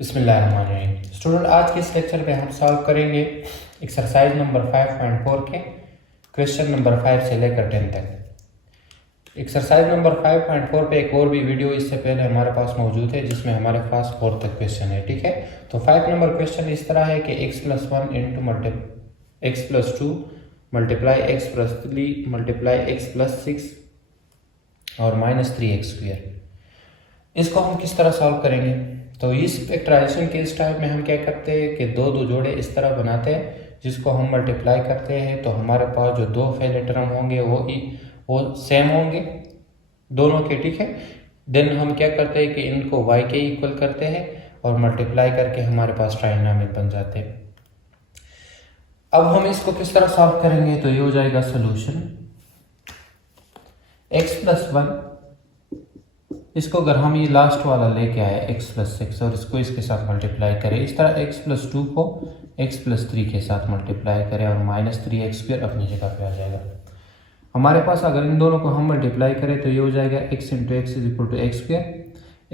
बिस्मिल्लाहिर्रहमानिर्रहीम। स्टूडेंट, आज के इस लेक्चर में हम सॉल्व करेंगे एक्सरसाइज नंबर 5.4 के क्वेश्चन नंबर 5 से लेकर 10 तक। एक्सरसाइज नंबर 5.4 पे एक और भी वीडियो इससे पहले हमारे पास मौजूद है जिसमें हमारे पास 4 तक क्वेश्चन है। ठीक है, तो 5 नंबर क्वेश्चन इस तरह है कि x+1 into x+2 multiply x+3 multiply x+6 और -3x²। इसको हम किस तरह सॉल्व करेंगे? तो इस फैक्टराइजेशन के इस टाइप में हम क्या करते हैं कि दो जोड़े इस तरह बनाते हैं जिसको हम मल्टीप्लाई करते हैं, तो हमारे पास जो दो पहले टर्म होंगे वो सेम होंगे दोनों के। ठीक है, देन हम क्या करते हैं कि इनको y के इक्वल करते हैं और मल्टीप्लाई करके हमारे पास ट्राइनोमियल बन जाते हैं। अब हम इसको किस तरह सॉल्व करेंगे? तो ये हो जाएगा सोल्यूशन x+1, इसको अगर हम ये लास्ट वाला लेके आए x+6 और इसको इसके साथ मल्टीप्लाई करें, इस तरह x+2 को x+3 के साथ मल्टीप्लाई करें और -3x² अपनी जगह पे आ जाएगा। हमारे पास अगर इन दोनों को हम मल्टीप्लाई करें तो ये हो जाएगा x into x is equal to x²,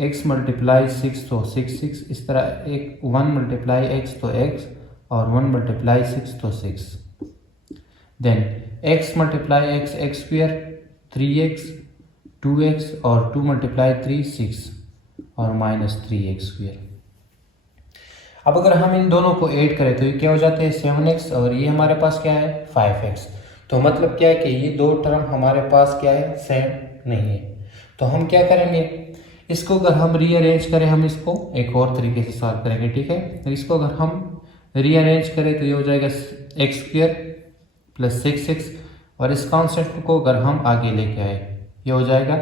x multiply 6 तो 6, इस तरह 1 मल्टीप्लाई x तो x और 1 मल्टीप्लाई 6 तो 6, then x multiply x² 3x 2x और 2 मल्टीप्लाई 3 6 और -3x²। अब अगर हम इन दोनों को ऐड करें तो ये क्या हो जाते हैं 7x और ये हमारे पास क्या है 5x। तो मतलब क्या है कि ये दो टर्म हमारे पास क्या है सेम नहीं है। तो हम क्या करेंगे, इसको अगर हम रीअरेंज करें, हम इसको एक और तरीके से सॉल्व करेंगे। ठीक है, तो इसको अगर हम रीअरेंज करें तो ये हो जाएगा x² प्लस 6x और इस कॉन्सेप्ट को अगर हम आगे लेके आए ये हो जाएगा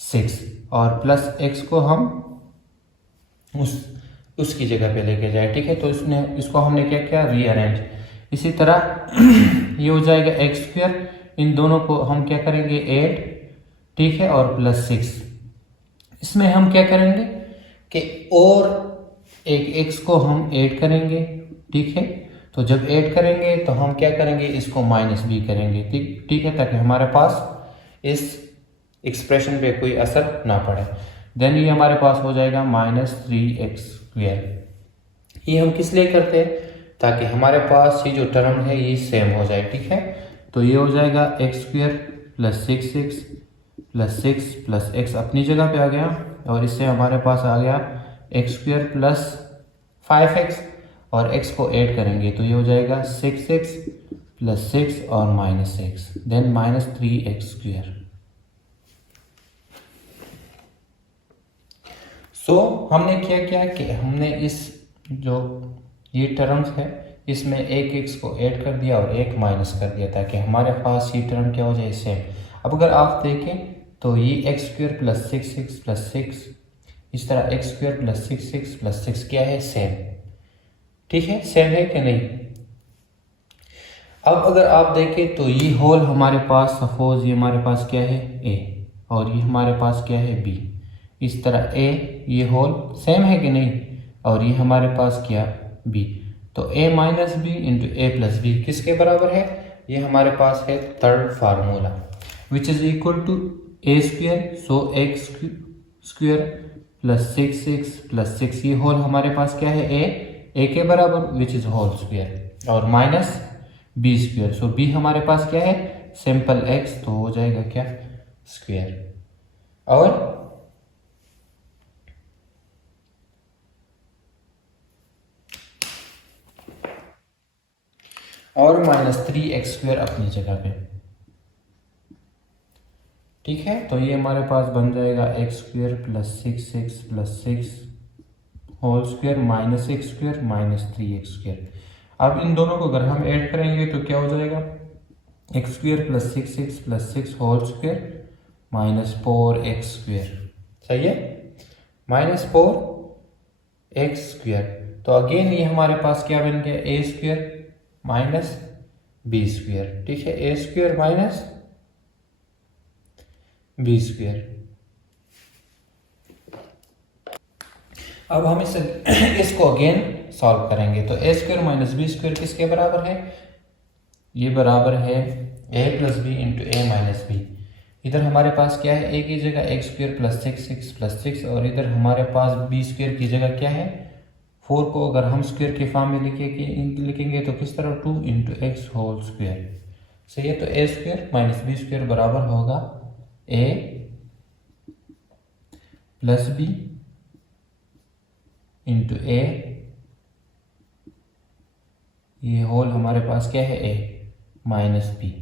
6 और प्लस x को हम उसकी जगह पे लेके जाए। ठीक है, तो इसको हमने क्या किया रीअरेंज। इसी तरह ये हो जाएगा x², इन दोनों को हम क्या करेंगे ऐड, ठीक है, और प्लस 6। इसमें हम क्या करेंगे कि और एक x को हम ऐड करेंगे। ठीक है, तो जब ऐड करेंगे तो हम क्या करेंगे इसको -b करेंगे। ठीक है, ताकि हमारे पास इस एक्सप्रेशन पे कोई असर ना पड़े। देन ये हमारे पास हो जाएगा -3x²। ये हम किस लिए करते हैं? ताकि हमारे पास ये जो टर्म है ये सेम हो जाए। ठीक है, तो ये हो जाएगा x² plus 6x plus 6 plus x अपनी जगह पे आ गया और इससे हमारे पास आ गया x² प्लस 5x और x को ऐड करेंगे तो ये हो जाएगा 6x प्लस 6 और -6, देन -3x²। तो हमने क्या किया कि हमने इस जो ये टर्म्स है इसमें एक x को ऐड कर दिया और एक माइनस कर दिया ताकि हमारे पास ये टर्म क्या हो जाए सेम। अब अगर आप देखें तो ये x² प्लस 6x प्लस 6, इस तरह x² प्लस 6x प्लस 6 क्या है सेम। ठीक है, सेम है कि नहीं? अब अगर आप देखें तो ये होल हमारे पास, सपोज ये हमारे पास क्या है a और ये हमारे पास क्या है b, इस तरह a ये होल सेम है कि नहीं, और ये हमारे पास क्या b, तो a minus b into a plus b किसके बराबर है? ये हमारे पास है third formula which is equal to a², so x² plus 6x plus 6, ये होल हमारे पास क्या है a के बराबर विच इज होल स्क्वायर और माइनस b², सो b हमारे पास क्या है सिंपल x, तो हो जाएगा क्या स्क्वायर और -3x² अपनी जगह पे। ठीक है, तो ये हमारे पास बन जाएगा x² plus 6x plus 6 whole square -x² -3x²। अब इन दोनों को अगर हम ऐड करेंगे तो क्या हो जाएगा x² plus 6x plus 6 whole square -4x²। सही है, -4x²। तो अगेन ये हमारे पास क्या बन गया a² माइनस b²। ठीक है, a² माइनस b²। अब हम इसको अगेन सॉल्व करेंगे तो a² माइनस b² किसके बराबर है? ये बराबर है a plus b into a minus b. इधर हमारे पास क्या है, a की जगह x² प्लस 6x प्लस 6 और इधर हमारे पास b² की जगह क्या है 4 को अगर हम स्क्वायर के फॉर्म में लिखेंगे तो किस तरह 2 इंटू एक्स होल स्क्वायर। सही है, तो ए स्क्वायर माइनस बी स्क्वायर बराबर होगा ए प्लस बी इंटू ए, ये होल हमारे पास क्या है ए माइनस बी।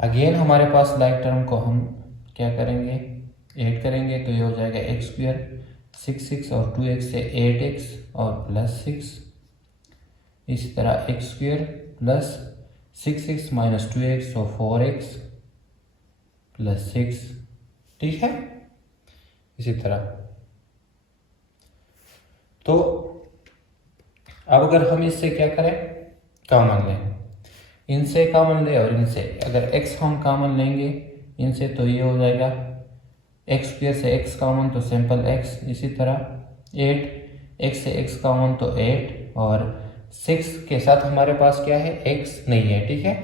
अगेन हमारे पास लाइक टर्म को हम क्या करेंगे ऐड करेंगे, तो ये हो जाएगा एक्स स्क्वायर 6 और 2x से 8x और प्लस 6। इसी तरह x square plus 6x minus 2x तो 4x प्लस 6। ठीक है, इसी तरह। तो अब अगर हम इससे क्या करें, कॉमन लें, इनसे कॉमन ले और इनसे अगर x हम कॉमन लेंगे इनसे, तो ये हो जाएगा एक्स स्क्वायर से x कॉमन तो सिंपल x। इसी तरह 8 x से x कॉमन तो 8 और 6 के साथ हमारे पास क्या है x नहीं है। ठीक है,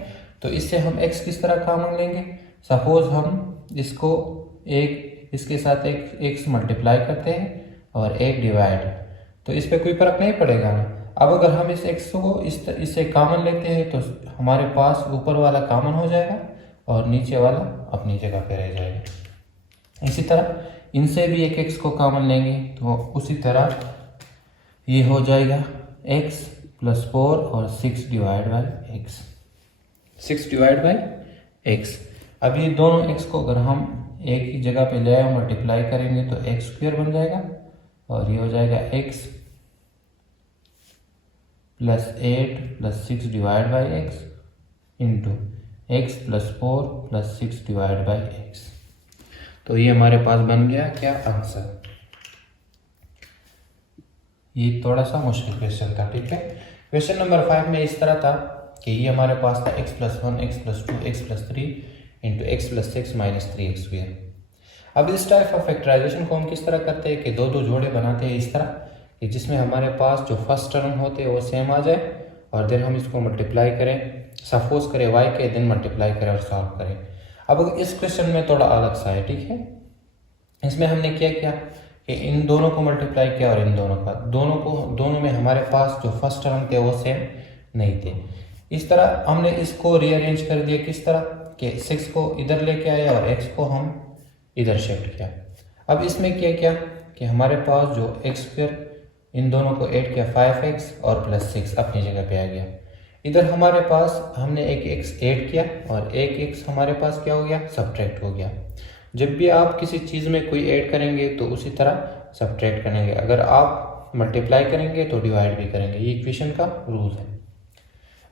तो इससे हम x किस तरह कॉमन लेंगे, सपोज हम इसको एक इसके साथ एक x मल्टीप्लाई करते हैं और एक डिवाइड, तो इस पर कोई फर्क नहीं पड़ेगा ना। अब अगर हम इस x को इससे कॉमन लेते हैं तो हमारे पास ऊपर वाला कॉमन हो जाएगा और नीचे वाला अपनी जगह पे रह जाएगा। इसी तरह इनसे भी एक x को कॉमन लेंगे तो उसी तरह ये हो जाएगा x प्लस 4 और 6 divide by x, 6 divide by x. अब ये दोनों x को अगर हम एक ही जगह पे ले आए मल्टीप्लाई करेंगे तो एक्स स्क्वायर बन जाएगा और ये हो जाएगा x plus 8 plus 6 divide by x into x plus 4 plus 6 divide by x. तो ये हमारे पास बन गया क्या आंसर। ये थोड़ा सा मुश्किल क्वेश्चन था। ठीक है, क्वेश्चन नंबर 5 में इस तरह था कि ये हमारे पास था x plus 1 x plus 2 x plus 3 into x plus 6 minus 3 x square. अब इस टाइप ऑफ फैक्टराइजेशन को हम किस तरह करते हैं कि दो दो जोड़े बनाते हैं इस तरह कि जिसमें हमारे पास जो फर्स्ट टर्म होते हैं वो सेम आ जाए और देन हम इसको मल्टीप्लाई करें, सपोज करें y के, देन मल्टीप्लाई करें और सॉल्व करें। अब इस क्वेश्चन में थोड़ा अलग सा है। ठीक है, इसमें हमने क्या किया कि इन दोनों को मल्टीप्लाई किया और इन दोनों का, दोनों में हमारे पास जो फर्स्ट टर्म थे वो सेम नहीं थे। इस तरह हमने इसको रीअरेंज कर दिया, किस तरह कि 6 को इधर लेके आए और x को हम इधर शिफ्ट किया। अब इसमें क्या किया कि हमारे पास जो एक्स स्क्वायर इन दोनों को ऐड किया 5x और प्लस 6 अपनी जगह पे आ गया। इधर हमारे पास हमने एक x ऐड किया और एक x हमारे पास क्या हो गया सब्ट्रैक्ट हो गया। जब भी आप किसी चीज़ में कोई ऐड करेंगे तो उसी तरह सब्ट्रैक्ट करेंगे, अगर आप मल्टीप्लाई करेंगे तो डिवाइड भी करेंगे, ये इक्वेशन का रूल है।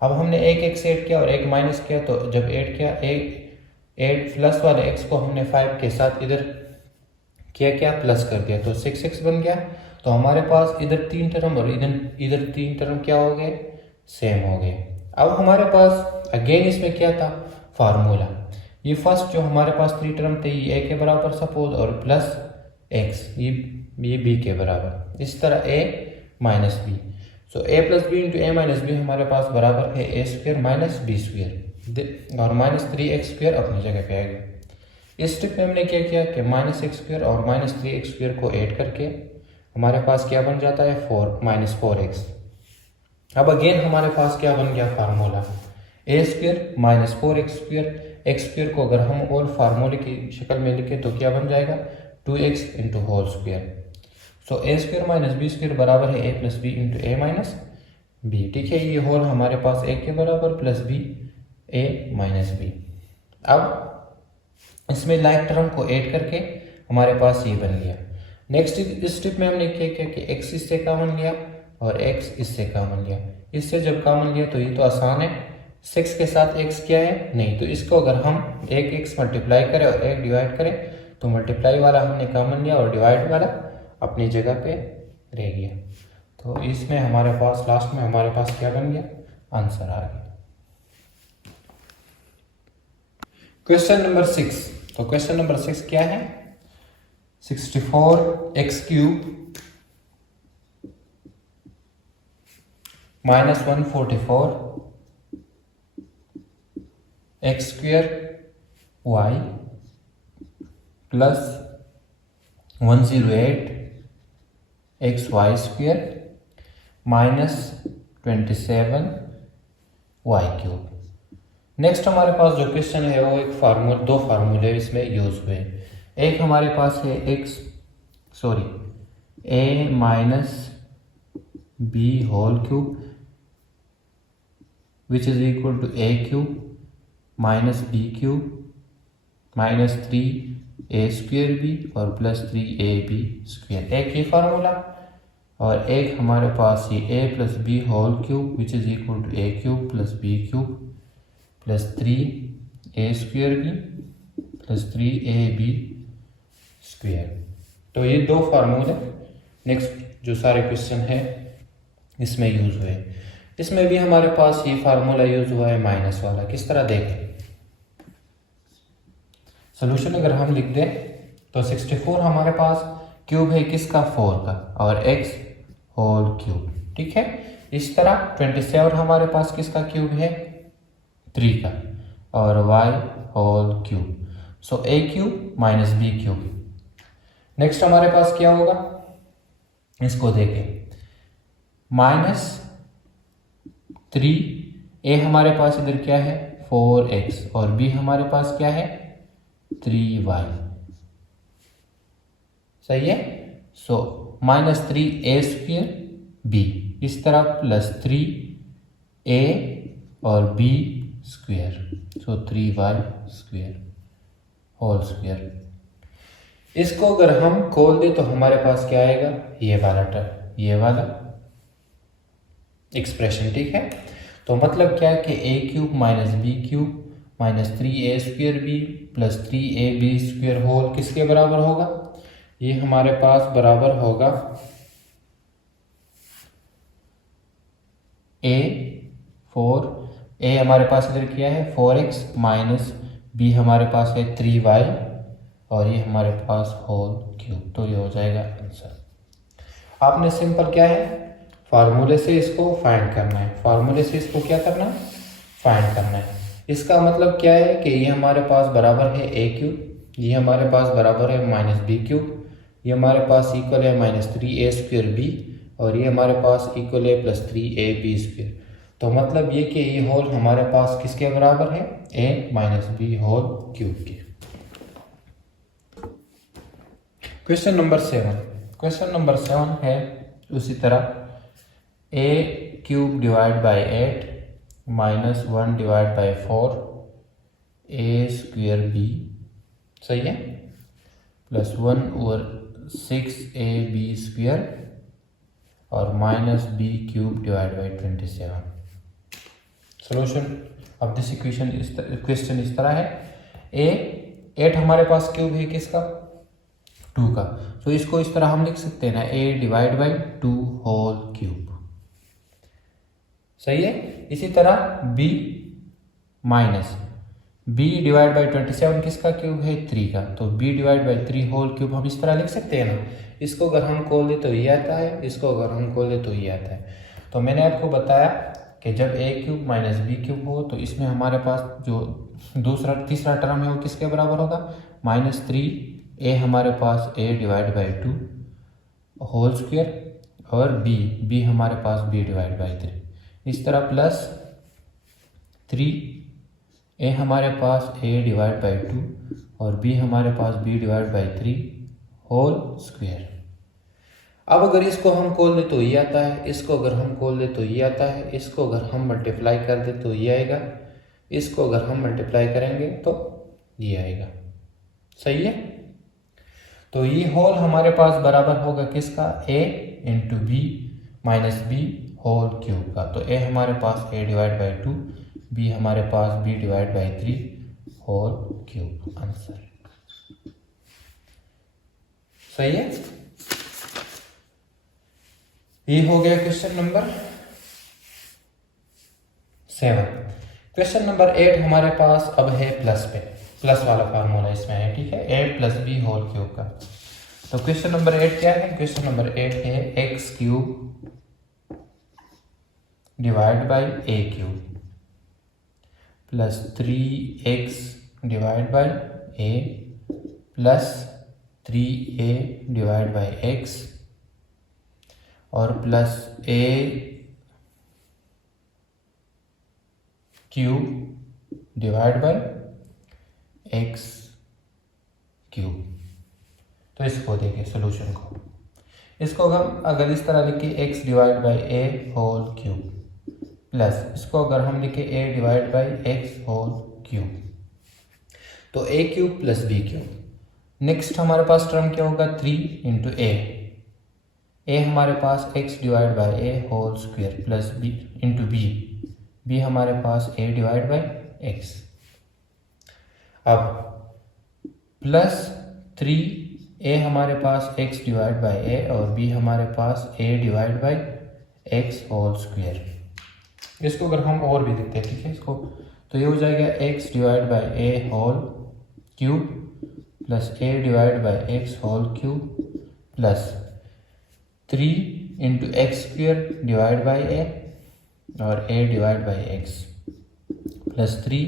अब हमने एक x ऐड किया और एक माइनस किया, तो जब ऐड किया एक प्लस वाले x को हमने 5 के साथ इधर क्या प्लस कर दिया तो 6x बन गया। तो हमारे पास इधर 3 टर्म और इधर 3 टर्म क्या हो गए सेम हो गए। अब हमारे पास अगेन इसमें क्या था फार्मूला, ये फर्स्ट जो हमारे पास 3 टर्म थे ये a के बराबर सपोज और प्लस x ये b के बराबर, इस तरह a minus b। So a plus b into a minus b हमारे पास बराबर है a square minus b square और माइनस 3x स्क्वायर अपनी जगह पे आएगा। इस स्टेप में हमने क्या किया कि माइनस एक्स स्क्वायर और माइनस 3x स्क्वायर को ऐड करके हमारे पास क्या बन जाता है 4 माइनस 4x। अब अगेन हमारे पास क्या बन गया formula a square minus 4x square, x square को अगर हम और फार्मूले की शक्ल में लिखे तो क्या बन जाएगा 2x into whole square. So a square minus b square बराबर है a plus b into a minus b. ठीक है, ये होल हमारे पास a के बराबर plus b a minus b. अब इसमें लाइक टर्म को ऐड करके हमारे पास ये बन गया। नेक्स्ट स्टेप में हमने क्या किया कि x इससे कॉमन लिया और x इससे कॉमन लिया। इससे जब कॉमन लिया तो ये तो आसान है, 6 के साथ x क्या है नहीं, तो इसको अगर हम एक x मल्टीप्लाई करें और एक डिवाइड करें तो मल्टीप्लाई वाला हमने कॉमन लिया और डिवाइड वाला अपनी जगह पे रह गया। तो इसमें हमारे पास लास्ट में हमारे पास क्या बन गया आंसर आ गया। क्वेश्चन नंबर 6, तो क्वेश्चन नंबर 6 क्या है 64x cube minus 144 x square y plus 108 x y square minus 27 y cube. Next हमारे पास जो क्वेश्चन है वो दो फार्मूले इसमें यूज हुए। एक हमारे पास है a minus B whole cube which is equal to a cube minus B cube minus 3a square b और प्लस 3ab स्क्वेयर, एक ही फार्मूला। और एक हमारे पास ये a plus B whole cube which is equal to a cube plus B cube plus 3a square b plus 3ab square. तो ये दो फार्मूले नेक्स्ट जो सारे क्वेश्चन है इसमें यूज हुए। इसमें भी हमारे पास ये फार्मूला यूज हुआ है माइनस वाला। किस तरह देखें, सोल्यूशन अगर हम लिख दें तो 64 हमारे पास क्यूब है किसका, 4 का, और x होल क्यूब, ठीक है। इस तरह 27 हमारे पास किसका क्यूब है, 3 का, और y whole cube. So a cube minus b cube. Next हमारे पास क्या होगा, इसको देखें, माइनस 3a हमारे पास इधर क्या है 4x और b हमारे पास क्या है 3y, सही है। So minus 3a square b, इस तरह प्लस 3a और b स्क्वेयर, सो 3y स्क्वेयर होल स्क्वेयर। इसको अगर हम खोल दे तो हमारे पास क्या आएगा, ये वाला टर्म, ये वाला एक्सप्रेशन, ठीक है। तो मतलब क्या है कि a cube minus B cube minus 3a square b plus 3ab square whole किसके बराबर होगा, ये हमारे पास बराबर होगा a हमारे पास इधर क्या है 4x माइनस b हमारे पास है 3y और ये हमारे पास होल क्यूब। तो ये हो जाएगा आंसर। आपने सिंपल क्या है, फार्मूले से इसको फाइंड करना है, फार्मूले से इसको क्या करना है, फाइंड करना है। इसका मतलब क्या है कि ये हमारे पास बराबर है a क्यूब, ये हमारे पास बराबर है माइनस बी क्यूब, ये हमारे पास इक्वल है माइनस 3a स्क्वेयर बी और ये हमारे पास इक्वल है प्लस 3ab स्क्वेयर। तो मतलब ये कि ये होल हमारे पास किसके बराबर है, a minus B whole cube के। क्वेश्चन नंबर 7, क्वेश्चन नंबर 7 है उसी तरह a cube divide by 8 minus 1 divide by 4 a square b, सही है, प्लस 1 ओवर 6ab स्क्वेयर और minus b cube divide by 27। Solution of this equation, question इस तरह है, 8 हमारे पास क्यूब है किसका, 2 का, तो इसको इस तरह हम लिख सकते हैं ना, a divide by 2 whole cube, सही है। इसी तरह b minus b divide by 27 किसका क्यूब है, 3 का, तो b divide by 3 whole cube हम इस तरह लिख सकते हैं ना। इसको अगर हम खोल दे तो ये आता है, इसको अगर हम खोल दे तो ये आता है। तो मैंने आपको बताया कि जब a cube minus B cube हो तो इसमें हमारे पास जो तीसरा टर्म है वो किसके बराबर होगा, माइनस 3a हमारे पास a divide by 2 whole square और b हमारे पास b डिवाइड बाई 3, इस तरह प्लस 3a हमारे पास a डिवाइड बाई 2 और b हमारे पास b divide by 3 whole square. अब अगर इसको हम खोल दे तो ये आता है, इसको अगर हम खोल दे तो ये आता है, इसको अगर हम मल्टीप्लाई कर दे तो ये आएगा, इसको अगर हम मल्टीप्लाई करेंगे तो ये आएगा, सही है। तो ये होल हमारे पास बराबर होगा किसका, a into B minus B whole cube का। तो a हमारे पास a डिवाइड बाई 2, b हमारे पास b divide by 3 whole cube, answer, सही है। ये हो गया क्वेश्चन नंबर 7। क्वेश्चन नंबर 8 हमारे पास अब है प्लस पे, प्लस वाला फार्मूला इसमें है, ठीक है, a plus B whole cube का। तो क्वेश्चन नंबर 8 क्या है, क्वेश्चन नंबर 8 है x cube divide by a cube plus 3x divide by a plus 3a divide by x और plus A cube divide by x cube. तो इसको देखिए solution को, इसको हम अगर इस तरह लिखे x divide by A whole cube plus इसको अगर हम लिखे a divide by x whole cube, तो a cube plus B cube. Next हमारे पास टर्म क्या होगा 3 इंटू ए हमारे पास x divide by A whole square plus b into b हमारे पास ए डिवाइड बाई एक्स। अब प्लस 3 ए हमारे पास x डिवाइड बाई ए और b हमारे पास a divide by x whole square. इसको अगर हम और भी लिखते हैं, ठीक है, इसको तो ये हो जाएगा x divide by A whole cube plus a divide by x whole cube plus 3 into x square divide by a और a divide by x plus 3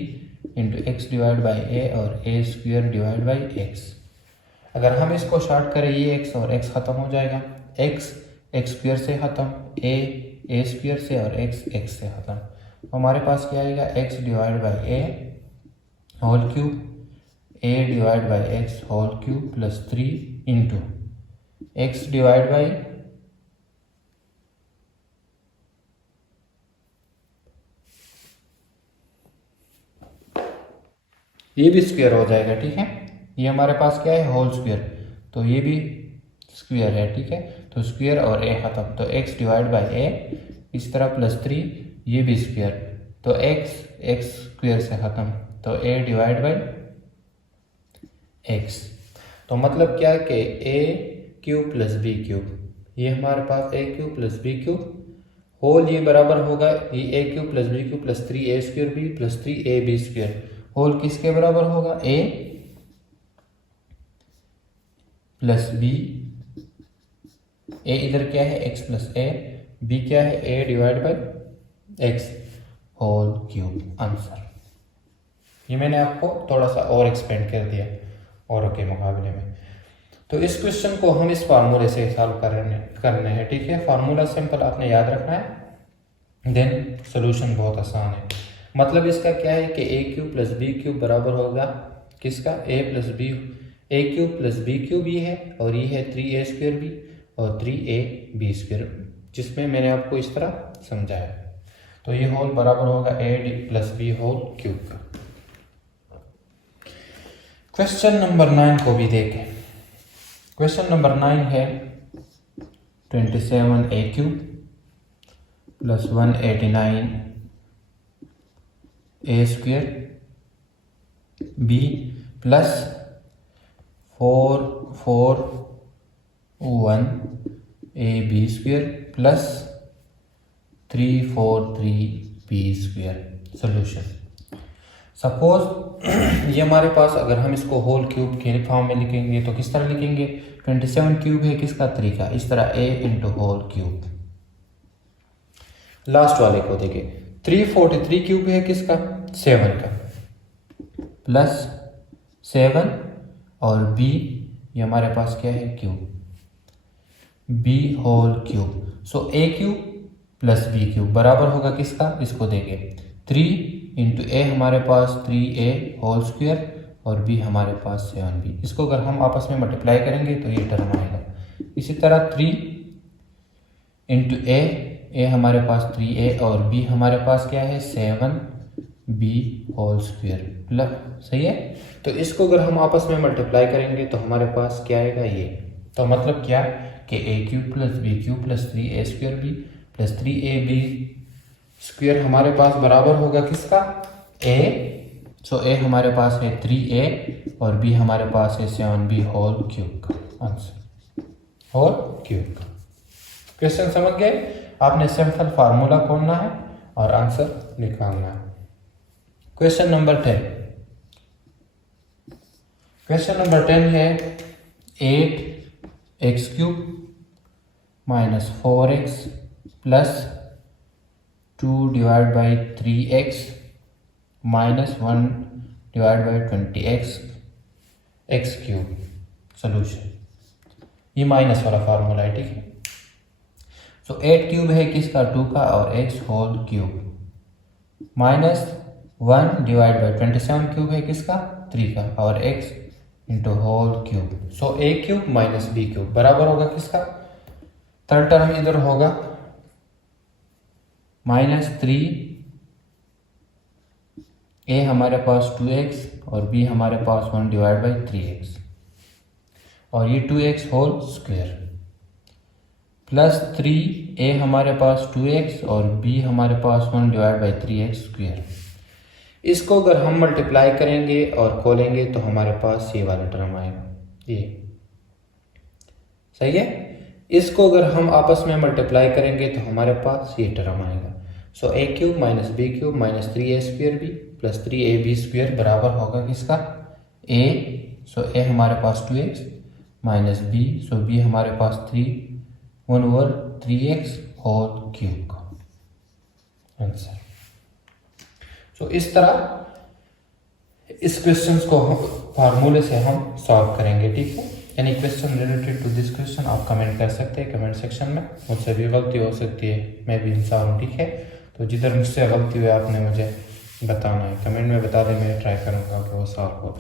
into x divide by a और a square divide by x. अगर हम इसको short करें ये x और x ख़त्म हो जाएगा, x स्क्वायर से ख़त्म, a स्क्वायर से और x से ख़त्म। तो हमारे पास क्या आएगा x divide by A whole cube a divide by x whole cube plus 3 into x divide by ये भी स्क्वायर हो जाएगा, ठीक है। ये हमारे पास क्या है होल स्क्वायर, तो ये भी स्क्वायर है, ठीक है। तो स्क्वायर और ए खत्म, तो x डिवाइड बाई ए इस तरह प्लस 3 ये भी स्क्वायर, तो x स्क्वायर से खत्म, तो a डिवाइड बाई एक्स। तो मतलब क्या कि a cube plus B cube, ये हमारे पास a cube plus B cube whole ये बराबर होगा ये a cube plus B cube plus 3a square B plus 3ab square whole किसके बराबर होगा a प्लस बी। ए इधर क्या है x प्लस ए, बी क्या है a divide by x whole cube answer. ये मैंने आपको थोड़ा सा और एक्सपेंड कर दिया औरों के मुकाबले में। तो इस क्वेश्चन को हम इस फार्मूले से सॉल्व करने हैं, ठीक है। फार्मूला सिंपल आपने याद रखना है, देन सोल्यूशन बहुत आसान है। मतलब इसका क्या है कि a cube plus B cube बराबर होगा किसका a plus B, A cube plus B cube ये है और ये है 3a स्क्वायर बी और 3ab स्क्वायर, जिसमें मैंने आपको इस तरह समझाया। तो ये होल बराबर होगा a plus B whole cube का। क्वेश्चन नंबर 9 को भी देखें। क्वेश्चन नंबर 9 है 27a cube plus 189 a square b plus 441 ab square plus 343 b square. Solution suppose ये हमारे पास अगर हम इसको होल क्यूब के फॉर्म में लिखेंगे तो किस तरह लिखेंगे, 27 क्यूब है किसका 3 का, इस तरह a into whole cube. Last वाले को देखें 343 क्यूब है किसका 7 का प्लस 7 और b ये हमारे पास क्या है cube, b whole cube. So a cube plus b cube बराबर होगा किसका, इसको देखें 3 इंटू ए हमारे पास 3a होल स्क्वायर और b हमारे पास 7b। इसको अगर हम आपस में मल्टीप्लाई करेंगे तो ये टर्म आएगा। इसी तरह 3 इंटू ए हमारे पास 3a और b हमारे पास क्या है 7b होल स्क्वायर प्लस, सही है। तो इसको अगर हम आपस में मल्टीप्लाई करेंगे तो हमारे पास क्या आएगा ये, तो मतलब क्या कि a cube plus b cube plus 3a square b plus 3ab square हमारे पास बराबर होगा किसका a। सो a हमारे पास है 3a और b हमारे पास है 7b होल क्यूब का आंसर, होल क्यूब का। क्वेश्चन समझ गए, आपने सिंपल फार्मूला खोलना है और आंसर निकालना है। क्वेश्चन नंबर 10, क्वेश्चन नंबर 10 है 8x cube minus 4x plus 2 divide by 3x minus 1 divide by 20x x cube. Solution ये माइनस वाला फार्मूला है, ठीक है। सो 8 क्यूब है किसका 2 का और x whole cube minus 1 divide by 27 cube है किसका 3 का और x into whole cube. So a cube minus b cube बराबर होगा किसका थर्ड टर्म इधर होगा -3 a हमारे पास 2x और b हमारे पास 1 डिवाइड बाई 3x और ये 2x whole square plus 3 a हमारे पास 2x और b हमारे पास 1 डिवाइड बाई 3x स्क्वायर। इसको अगर हम मल्टीप्लाई करेंगे और खोलेंगे तो हमारे पास ये वाला टर्म आएगा, ये सही है। इसको अगर हम आपस में मल्टीप्लाई करेंगे तो हमारे पास ये टर्म आएगा। सो a cube minus b cube minus 3a square b plus 3ab square बराबर होगा किसका a। सो a हमारे पास 2x माइनस b, सो b हमारे पास 1 ओवर 3x होल क्यूब का आंसर। सो इस तरह इस क्वेश्चन को फार्मूले से हम सॉल्व करेंगे, ठीक है। यानी question related to this question आप कमेंट कर सकते हैं कमेंट सेक्शन में। मुझसे भी गलती हो सकती है, मैं भी इंसान हूँ, ठीक है। तो जिधर मुझसे गलती हुई आपने मुझे बताना है, कमेंट में बता दें, मैं ट्राई करूँगा कि वो सॉल्व हो।